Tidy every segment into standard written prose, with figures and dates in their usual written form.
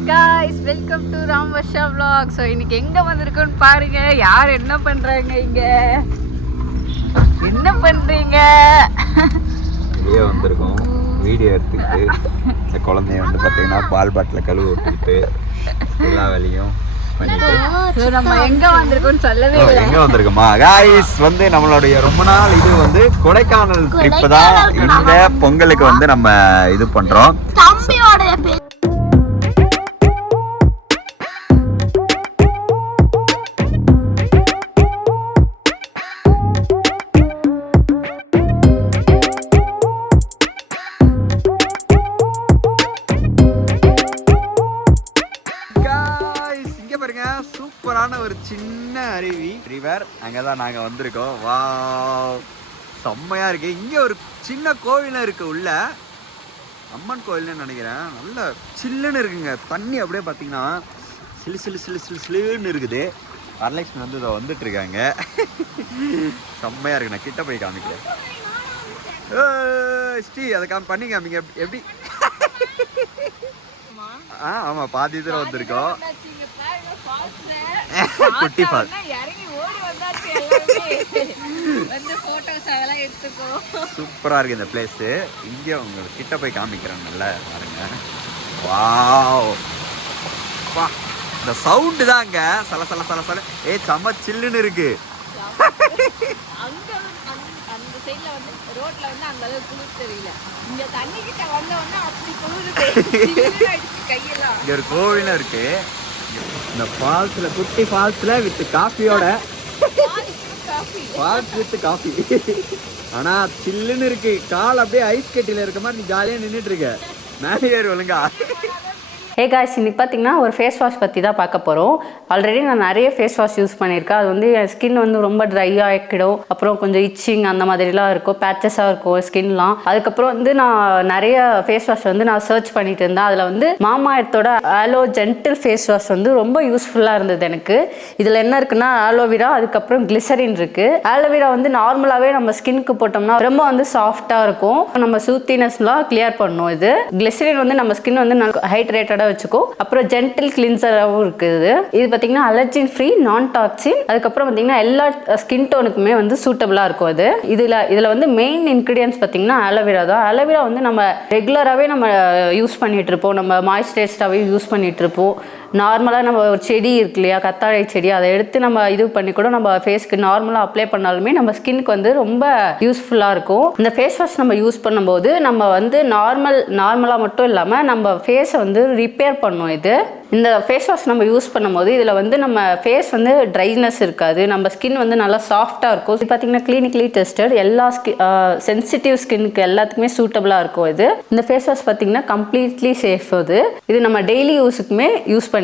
guys, welcome to Ram Varsha vlog. So இன்னைக்கு எங்க வந்திருக்கோம்னு பாருங்க. யார் என்ன பண்றாங்க இங்க? என்ன பண்றீங்க? வெளியே வந்திருக்கோம் வீடியோ எடுத்துக்கிட்டு. இந்த குழந்தைய வந்து பார்த்தீங்கன்னா பால் பாட்டில் கழுவு விட்டுக்கிட்டு எல்லா வேலையும் பண்ணிட்டு நம்ம எங்க வந்திருக்கோம்னு சொல்லவே இல்லை. எங்க வந்திருக்கோமா காய்ஸ்? வந்து நம்மளுடைய ரொம்ப நாள் இது வந்து கொடைக்கானல் ட்ரிப் தான். இந்த பொங்கலுக்கு வந்து நம்ம இது பண்றோம். சூப்பரான ஒரு சின்ன அருவி ரிவர், அங்கதான் நாங்க வந்திருக்கோம். வாவ், செம்மையா இருக்கு. இங்க ஒரு சின்ன கோவிலும் இருக்கு, உள்ள அம்மன் கோவில்னு நினைக்கிறேன். நல்ல சில்லுன்னு இருக்குங்க. தண்ணி அப்படியே பாத்தீங்கன்னா சிலு சிலு சிலு சிலு சிலுன்னு இருக்குது. வரலட்சுமி வந்து இதை வந்துட்டு இருக்காங்க. செம்மையா இருக்கு. நான் கிட்ட போய் காமிக்கிறேன். ஸ்ரீ அதை பண்ணி காமிங்க எப்படி. ஆமா, பாதி தூரம் வந்திருக்கோம். குட்டி ஃபால் சூப்பரா இருக்கு இந்த பிளேஸ். இங்க உங்களுக்கு கிட்ட போய் காமிக்கிறேன், நல்லா பாருங்க. வாவ், இந்த சவுண்டு தாங்க சல சல சல சல. செம்ம சில்லுன்னு இருக்கு. இங்க ஒரு கோவிலும் இருக்கு. இந்த ஃபால்ஸ்ல, குட்டி ஃபால்ஸ்ல வித் காஃபியோட, ஃபால்ஸ் வித் காஃபி. ஆனா சில்லுன்னு இருக்கு. கால் அப்படியே ஐஸ் கட்டில இருக்க மாதிரி நீ ஜாலியா நின்றுட்டு இருக்க. மேலே ஏறு ஒழுங்கா. ஹே காய்ஸ், இன்றைக்கி பார்த்தீங்கன்னா ஒரு ஃபேஸ் வாஷ் பற்றி தான் பார்க்க போகிறோம். ஆல்ரெடி நான் நிறைய ஃபேஸ் வாஷ் யூஸ் பண்ணியிருக்கேன். அது வந்து என் ஸ்கின் வந்து ரொம்ப ட்ரை ஆகிடும். அப்புறம் கொஞ்சம் இச்சிங் அந்த மாதிரிலாம் இருக்கும், பேச்சஸாக இருக்கும் ஸ்கின்லாம். அதுக்கப்புறம் வந்து நான் நிறைய ஃபேஸ் வாஷ் வந்து நான் சர்ச் பண்ணிட்டு இருந்தேன். அதில் வந்து மாமா எர்த்தோட ஆலோ ஜென்டில் ஃபேஸ் வாஷ் வந்து ரொம்ப யூஸ்ஃபுல்லாக இருந்தது எனக்கு. இதில் என்ன இருக்குன்னா ஆலோவேரா, அதுக்கப்புறம் கிளிசரின் இருக்குது. ஆலோவேரா வந்து நார்மலாகவே நம்ம ஸ்கின்னுக்கு போட்டோம்னா ரொம்ப வந்து சாஃப்டாக இருக்கும். நம்ம சூத்தினஸ்லாம் கிளியர் பண்ணும். இது கிளிசரின் வந்து நம்ம ஸ்கின் வந்து நல்லா ஹைட்ரேட்டடாக வச்சுக்கோ. அப்புறம் ஜென்டில் கிளின்சராகவும் இருக்குது. இது பார்த்தீங்கன்னா அலர்ஜின் ஃப்ரீ, நான் டாக்ஸின். அதுக்கப்புறம் பார்த்தீங்கன்னா எல்லா ஸ்கின் டோனுக்குமே வந்து சூட்டபிளாக இருக்கும். அது இதில் வந்து மெயின் இன்க்ரீடியன்ஸ் பார்த்தீங்கன்னா ஆலோவேரா தான். ஆலோவேரா வந்து நம்ம ரெகுலராகவே நம்ம யூஸ் பண்ணிட்டு இருப்போம். நம்ம மாய்ஸ்சரைஸ்டாகவே யூஸ் பண்ணிட்டு இருப்போம். நார்மலாக நம்ம ஒரு செடி இருக்கு இல்லையா, கத்தாழை செடி, அதை எடுத்து நம்ம இது பண்ணி கூட நம்ம ஃபேஸ்க்கு நார்மலாக அப்ளை பண்ணாலுமே நம்ம ஸ்கின்னுக்கு வந்து ரொம்ப யூஸ்ஃபுல்லாக இருக்கும். இந்த ஃபேஸ் வாஷ் நம்ம யூஸ் பண்ணும்போது நம்ம வந்து நார்மலாக மட்டும் இல்லாமல் நம்ம ஃபேஸை வந்து ரிப்பேர் பண்ணும். இந்த ஃபேஸ் வாஷ் நம்ம யூஸ் பண்ணும்போது இதில் வந்து நம்ம ஃபேஸ் வந்து ட்ரைனஸ் இருக்காது. நம்ம ஸ்கின் வந்து நல்லா சாஃப்டாக இருக்கும். இது பார்த்தீங்கன்னா கிளினிக்கலி டெஸ்டட், எல்லா சென்சிட்டிவ் ஸ்கின்னுக்கு எல்லாத்துக்குமே சூட்டபிளாக இருக்கும். இந்த ஃபேஸ் வாஷ் பார்த்தீங்கன்னா கம்ப்ளீட்லி சேஃப். இது நம்ம டெய்லி யூஸுக்குமே யூஸ் பண்ணிக்கலாம்.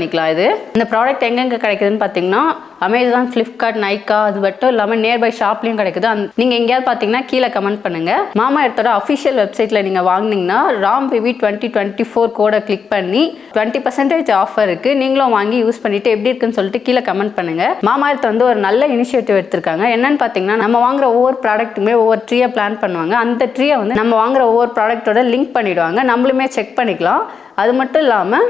இந்த ப்ராடக்ட் எங்கெங்கே கிடைக்குதுன்னு பார்த்தீங்கன்னா அமேசான், ஃப்ளிப்கார்ட், நைக்கா, அது மட்டும் இல்லாமல் நியர்பை ஷாப்லையும் கிடைக்குது. நீங்கள் எங்கேயாவது பார்த்தீங்கன்னா கீழே கமெண்ட் பண்ணுங்கள். மாமா எர்த்தோட அஃபிஷியல் வெப்சைட்டில் நீங்கள் வாங்கினீங்கன்னா ராம்பிவி 2024 கோடை கிளிக் பண்ணி 20% ஆஃபர் இருக்குது. நீங்களும் வாங்கி யூஸ் பண்ணிவிட்டு எப்படி இருக்குன்னு சொல்லிட்டு கீழே கமெண்ட் பண்ணுங்கள். மாமா எர்த் வந்து ஒரு நல்ல இனிஷியேட்டிவ் எடுத்திருக்காங்க. என்னன்னு பார்த்தீங்கன்னா நம்ம வாங்குற ஒவ்வொரு ப்ராடக்ட்டுமே ஒவ்வொரு ட்ரீயை பிளான் பண்ணுவாங்க. அந்த ட்ரீயை வந்து நம்ம வாங்குற ஒவ்வொரு ப்ராடக்ட்டோட லிங்க் பண்ணிவிடுவாங்க. நம்மளுமே செக் பண்ணிக்கலாம். அது மட்டும் இல்லாமல்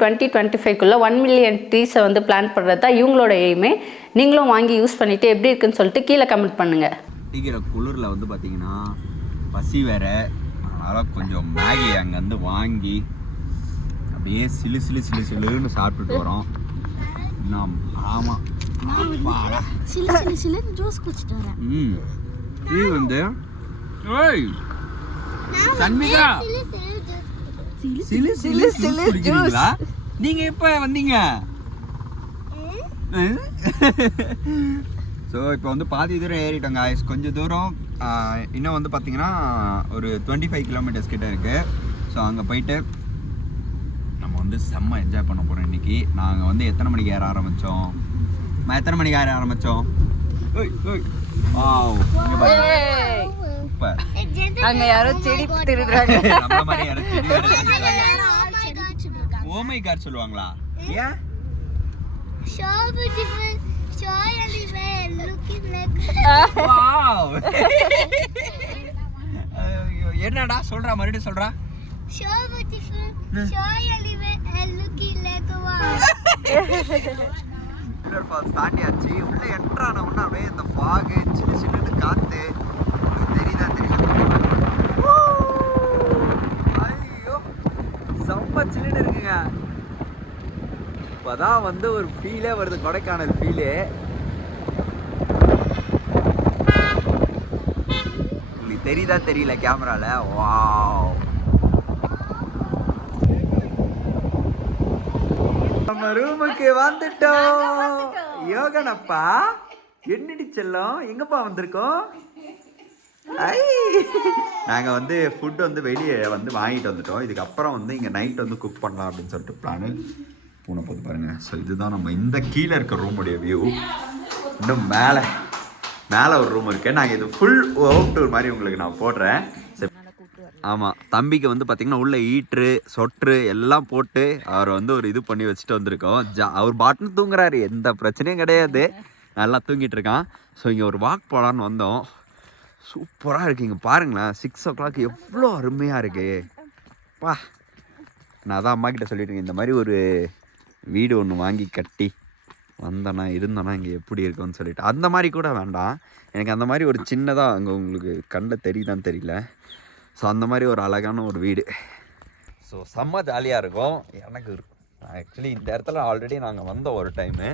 2025க்குள்ளே 1 மில்லியன் ட்ரீஸை வந்து பிளான் பண்ணுறது தான் இவங்களோட எய்மே. நீங்களும் வாங்கி யூஸ் பண்ணிவிட்டு எப்படி இருக்குன்னு சொல்லிட்டு கீழே கமெண்ட் பண்ணுங்கள். அடிக்கிற குளிரில் வந்து பார்த்தீங்கன்னா பசி வேற, அதனால் கொஞ்சம் மேகி அங்கேருந்து வாங்கி அப்படியே சிலு சிலு சிலு சிலுன்னு சாப்பிட்டுட்டு வரோம். இன்னும் ஆமாம் ஜூஸ் குடிச்சிட்டு வரேன். இது வந்து சன்மிகா சிலு சிலு சிலு குடிக்கிறீங்களா? நீங்க எப்ப வந்தீங்க? ஸோ இப்போ வந்து பாதி தூரம் ஏறிட்டோங்க. கொஞ்சம் தூரம் இன்னும் வந்து பார்த்தீங்கன்னா ஒரு 25 கிலோமீட்டர்ஸ் கிட்ட இருக்கு. ஸோ அங்கே போயிட்டு நம்ம வந்து செம்ம என்ஜாய் பண்ண போகிறோம் இன்னைக்கு. நாங்கள் வந்து எத்தனை மணிக்கு ஏற ஆரம்பித்தோம்? அங்க யாரோ செடி திருடுறாங்க. நம்ம மாதிரி யாரோ செடி திருடுறாங்க. ஓ மை காட் சொல்லுவாங்களா? ஏன்? So beautiful, so elegant, looking like. Wow. என்னடா சொல்றா, மறுபடியும் சொல்றா. So beautiful, so elegant and looking Miller Falls தாண்டியாச்சு. உள்ள என்ட்ரு ஆன உடனே அப்படியே இந்த ஃபாகு சின்ன சின்ன காற்று தெரியுதா தெரியல. ஐயோ செம்ம சில்லுன்னு இருக்குங்க. இப்போதான் வந்து ஒரு ஃபீலே வருது, கொடைக்கானல் ஃபீலே. உங்களுக்கு தெரியுதா தெரியல கேமரால. வாவ், நம்ம ரூமுக்கு வந்துட்டோம். யோகனப்பா என்னடி செல்லம், எங்கப்பா வந்திருக்கோம்? நாங்கள் வந்து ஃபுட் வந்து வெளியே வந்து வாங்கிட்டு வந்துட்டோம். இதுக்கப்புறம் வந்து இங்கே நைட் வந்து குக் பண்ணலாம் அப்படின்னு சொல்லிட்டு பிளானு பூனை போது பாருங்க. ஸோ இதுதான் நம்ம இந்த கீழே இருக்க ரூமுடைய வியூ. இன்னும் மேலே ஒரு ரூம் இருக்குது. நாங்கள் இது ஃபுல் அவுட் டூர் மாதிரி உங்களுக்கு நான் போடுறேன். ஆமாம், தம்பிக்கு வந்து பார்த்திங்கன்னா உள்ள ஈட்ரு சொட்ரு எல்லாம் போட்டு அவர் வந்து ஒரு இது பண்ணி வச்சுட்டு வந்திருக்கோம். அவர் பாட்டுன்னு தூங்குறாரு, எந்த பிரச்சனையும் கிடையாது, நல்லா தூங்கிட்டு இருக்கான். ஸோ இங்கே ஒரு வாக் போகலான்னு வந்தோம். சூப்பராக இருக்குது இங்கே பாருங்களேன். 6 o'clock எவ்வளோ அருமையாக இருக்கு பா. நான் அதான் அம்மா கிட்ட சொல்லிட்டு இருக்கேன், இந்த மாதிரி ஒரு வீடு ஒன்று வாங்கி கட்டி வந்தோன்னா இருந்தோன்னா இங்கே எப்படி இருக்குன்னு சொல்லிட்டு. அந்த மாதிரி கூட வேண்டாம் எனக்கு, அந்த மாதிரி ஒரு சின்னதாக அங்கே உங்களுக்கு கண்ணில் தெரியுதான்னு தெரியல. ஸோ அந்த மாதிரி ஒரு அழகான ஒரு வீடு. ஸோ செம்ம ஜாலியாக இருக்கும். எனக்கு ஆக்சுவலி இந்த இடத்துல ஆல்ரெடி நாங்கள் வந்தோம் ஒரு டைமு.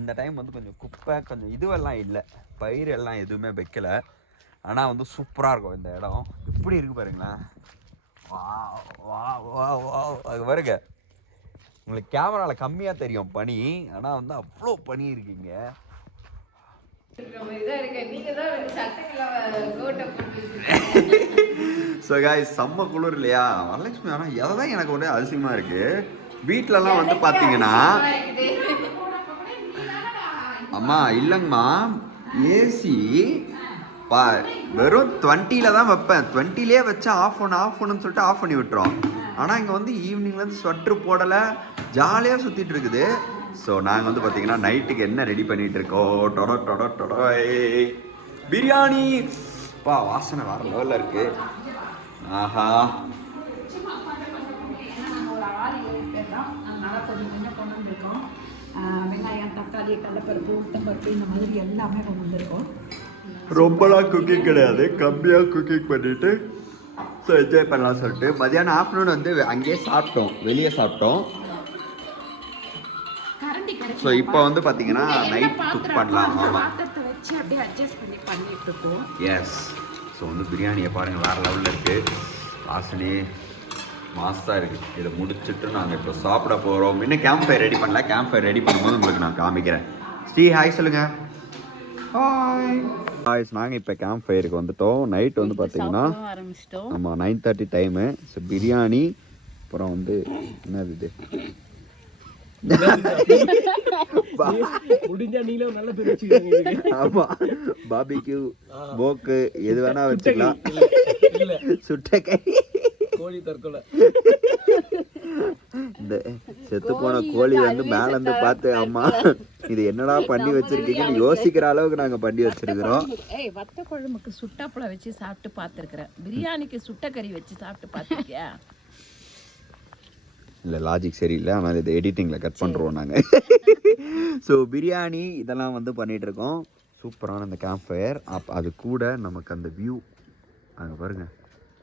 இந்த டைம் வந்து கொஞ்சம் குப்பை கொஞ்சம் இதுவெல்லாம் இல்லை, பயிர் எல்லாம் எதுவுமே வைக்கலை. ஆனால் வந்து சூப்பராக இருக்கும் இந்த இடம். எப்படி இருக்குது பாருங்களேன். வா வா வா வா, அது பாருங்க. உங்களுக்கு கேமராவில் கம்மியாக தெரியும் பனி, ஆனால் வந்து அவ்வளோ பனி இருக்குங்க. ஸோ காய்ஸ் செம்ம குளிர் இல்லையா வரலட்சுமி? ஆனால் எதை தான் எனக்கு ஒரே அதிசயமாக இருக்குது. வீட்டிலலாம் வந்து பார்த்தீங்கன்னா அம்மா இல்லைங்கம்மா ஏசி வெறும் 20 தான் வைப்பேன். 20லே வச்சா ஆஃப் ஒன்றுன்னு சொல்லிட்டு ஆஃப் பண்ணி விட்டுரும். ஆனால் இங்கே வந்து ஈவினிங்லேருந்து ஸ்வெட்ரு போடலை, ஜாலியாக சுற்றிட்டு இருக்குது. ஸோ நாங்கள் வந்து பார்த்தீங்கன்னா நைட்டுக்கு என்ன ரெடி பண்ணிகிட்டு இருக்கோம். பிரியாணி பா, வாசனை வேறு லெவலில் இருக்குது. ஆஹா, வெங்காயம் தக்காளி கடலைப்பருப்பு உளுத்தம்பருப்பு இந்த மாதிரி எல்லாமே கொண்டு வந்திருக்கோம். ரொம்பலாம் குக்கிங் கிடையாது, கம்மியாக குக்கிங் பண்ணிவிட்டு ஸோ என்ஜாய் பண்ணலாம் சொல்லிட்டு மதியானம் ஆஃப்டர்நூன் வந்து அங்கேயே சாப்பிட்டோம், வெளியே சாப்பிட்டோம். ஸோ இப்போ வந்து பார்த்தீங்கன்னா நைட் குக் பண்ணலாம். எஸ், ஸோ வந்து பிரியாணியை பாருங்கள் வேறு லெவலில் இருக்குது, வாசனையே மாஸ்தாக இருக்குது. இதை முடிச்சுட்டு நாங்கள் இப்போ சாப்பிட போகிறோம். இன்னும் கேம்ப் ஃபயர் ரெடி பண்ணல, கேம்ப் ஃபயர் ரெடி பண்ணும்போது உங்களுக்கு நான் காமிக்கிறேன். ஸ்ரீ ஹாய் சொல்லுங்கள். ஹாய் ஹாய்ஸ், நாங்கள் இப்போ கேம்ப் ஃபயருக்கு வந்துட்டோம். நைட் வந்து பார்த்தீங்கன்னா ஆமாம் 9:30 டைமு. ஸோ பிரியாணி, அப்புறம் வந்து என்னது இது ஆமா பாபிக்யூ போக்கு எது வேணா வச்சுக்கலாம். சுட்டக்கை கோழி தற்கொலை. இந்த செத்து போன கோழி வந்து மேல இருந்து பார்த்து அம்மா இது என்னடா பண்ணி வச்சிருக்கீங்கன்னு யோசிக்கிற அளவுக்கு நாங்க பண்ணி வச்சிருக்கிறோம். வத்த குழம்புக்கு சுட்டாப்புல வச்சு சாப்பிட்டு பார்த்துருக்கிறேன், பிரியாணிக்கு சுட்டக்கறி வச்சு சாப்பிட்டு பார்த்துருக்கியா? இல்லை லாஜிக் சரியில்லை, ஆனால் இது எடிட்டிங்கில் கட் பண்ணுறோம் நாங்கள். ஸோ பிரியாணி இதெல்லாம் வந்து பண்ணிகிட்ருக்கோம். சூப்பரான அந்த கேம்ப் ஃபயர். அது கூட நமக்கு அந்த வியூ அங்கே பாருங்கள்,